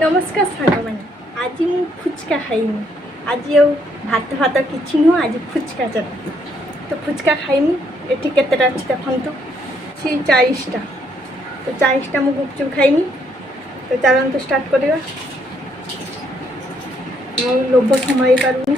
नमस्कार सांग मैंने आज मु फुचका खाइमी। आज ये भात भात कि नुह आज फुचका चल तो फुचका खाइमी। एटी केतेटा अच्छी देखु सी 40टा तो 40टा मु गुपचुप खाइमी। तो चलते स्टार्ट करवा। लोभ संभाई पारूनी।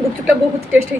गुपचुपटा बहुत टेस्ट है।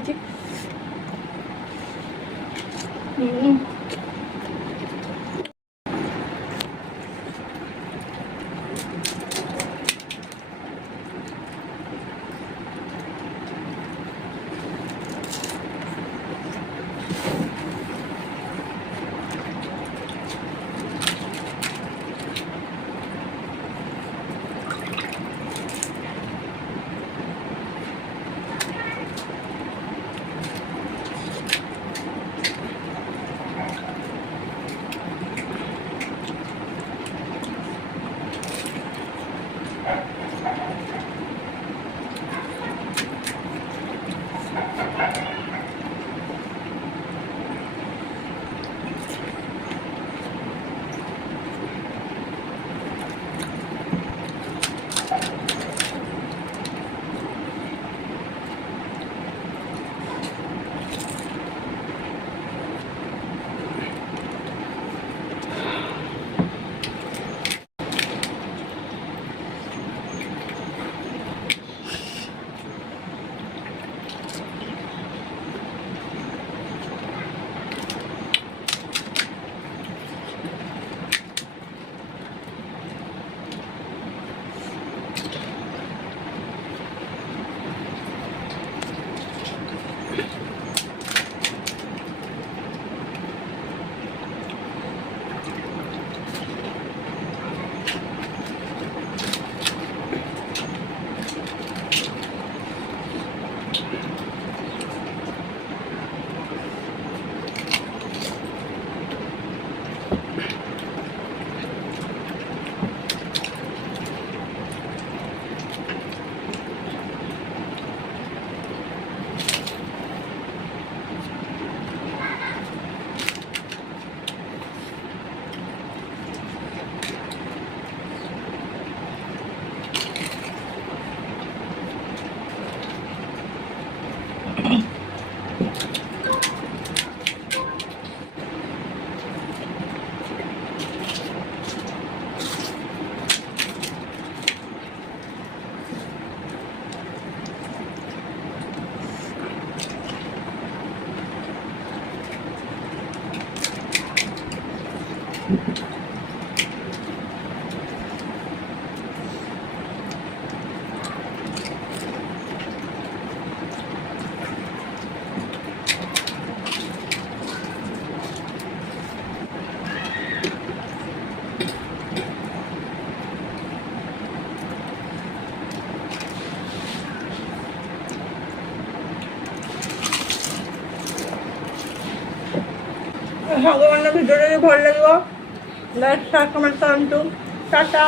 भगवान भिडियो भल लगे लाइक शेयर कमेंट करूँ। टाटा।